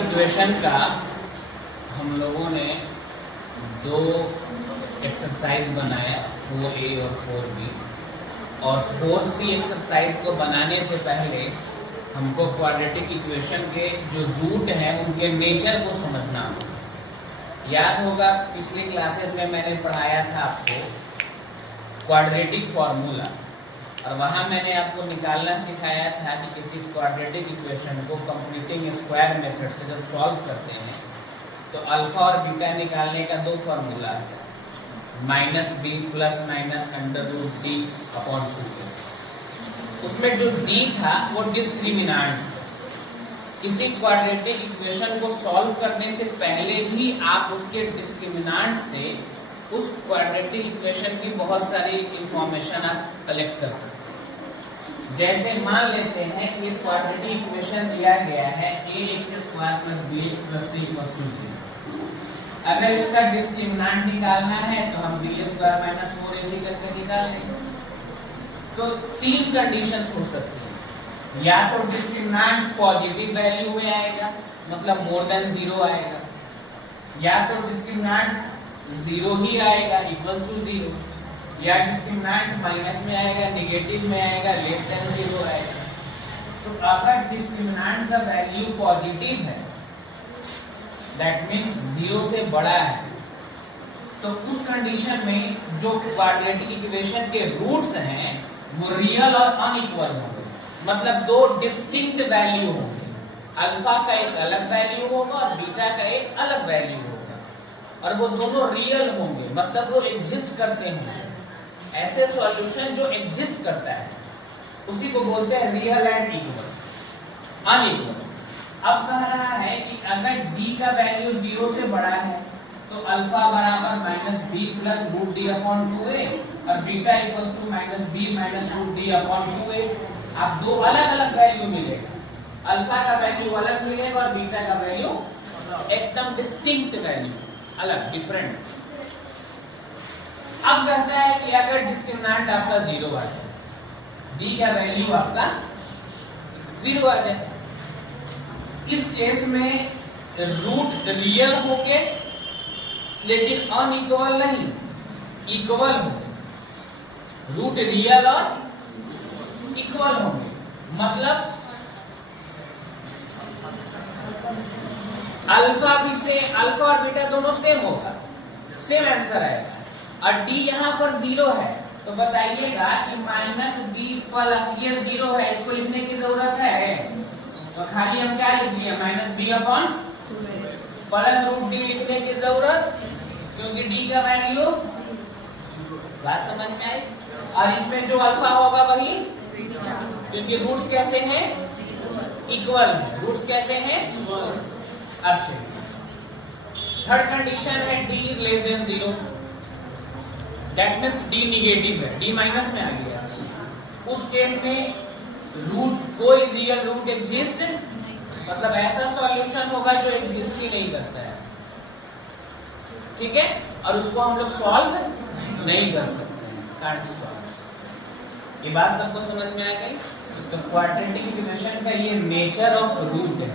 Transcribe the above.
Equation का हम लोगों ने दो एक्सरसाइज बनाया 4A और 4B, और 4C एक्सरसाइज को बनाने से पहले हमको क्वाड्रेटिक इक्वेशन के जो रूट हैं उनके नेचर को समझना होगा। याद होगा पिछली क्लासेस में मैंने पढ़ाया था आपको क्वाड्रेटिक फॉर्मूला, और वहाँ मैंने आपको निकालना सिखाया था कि किसी क्वाड्रेटिक इक्वेशन को कंप्लीटिंग स्क्वायर मेथड से जब सॉल्व करते हैं तो अल्फा और बीटा निकालने का दो फॉर्मूला आता है, -b प्लस माइनस √d/2। उसमें जो d था वो डिस्क्रिमिनेंट। किसी क्वाड्रेटिक इक्वेशन को सॉल्व करने से पहले भी आप उसके डिस्क्रिमिनेंट से उस क्वाड्रेटिक इक्वेशन की बहुत सारी इंफॉर्मेशन आप कलेक्ट कर सकते हैं। जैसे मान लेते हैं कि ये क्वाड्रेटिक इक्वेशन दिया गया है ax² + bx + c = 0। अगर इसका डिस्क्रिमिनेंट निकालना है तो हम b² - 4ac करके निकाल लेंगे। तो तीन कंडीशंस हो सकती है, या तो डिस्क्रिमिनेंट पॉजिटिव वैल्यू में आएगा, मतलब मोर देन 0 आएगा, या तो डिस्क्रिमिनेंट 0 ही आएगा =0, या डिस्क्रिमिनेंट माइनस में आएगा, नेगेटिव में आएगा, लेस देन 0 आएगा। तो अगर डिस्क्रिमिनेंट का वैल्यू पॉजिटिव है दैट मींस 0 से बड़ा है, तो उस कंडीशन में जो क्वाड्रेटिक इक्वेशन के रूट्स हैं वो रियल और अनइक्वल होंगे, मतलब दो डिस्टिंक्ट वैल्यू होंगे। अल्फा का एक अलग वैल्यू होगा और बीटा का एक अलग वैल्यू होगा, और वो दोनों रियल होंगे, मतलब वो एग्जिस्ट करते हैं। ऐसे सॉल्यूशन जो एग्जिस्ट करता है उसी को बोलते हैं रियल एंड इक्वल। अनइक्वल अब कह रहा है कि अगर d का वैल्यू 0 से बड़ा है तो अल्फा बराबर -b + √d/2a और बीटा = -b - √d/2a। आप दो अलग अलग वैल्यू मिलेगा, अल्फा का वैल्यू अलग मिलेगा और बीटा का वैल्यू एकदम डिस्टिंक्ट वैल्यू, अलग, डिफरेंट। अब कहता है कि अगर डिस्क्रिमिनेंट आपका 0 आ जाए, d का वैल्यू आपका 0 आ जाए, इस केस में रूट रियल होके लेकिन अनइक्वल नहीं, इक्वल होंगे। रूट रियल और इक्वल होंगे, मतलब अल्फा भी से अल्फा और बीटा दोनों सेम होगा, सेम आंसर आएगा। और d यहाँ पर 0 है तो बताइएगा कि -b प्लस ये 0 है, इसको लिखने की जरूरत है तो खाली हम क्या लिख दिए -b/2 प्लस √d लिखने की जरूरत, क्योंकि d का वैल्यू बात समझ में आई। और इसमें जो अल्फा होगा वही, क्योंकि रूट्स कैसे हैं, इक्वल, रूट्स कैसे हैं। अब थर्ड कंडीशन है d is less than 0, that means d negative है, d माइनस में आ गया। उस केस में रूट, कोई रियल रूट एग्जिस्ट, मतलब ऐसा सॉल्यूशन होगा जो एग्जिस्ट ही नहीं करता है, ठीक है, और उसको हम लोग सॉल्व नहीं कर सकते हैं, कांट सॉल्व। ये बात सबको समझ में आ गई। तो क्वाड्रेटिक इक्वेशन का ये नेचर ऑफ रूट है।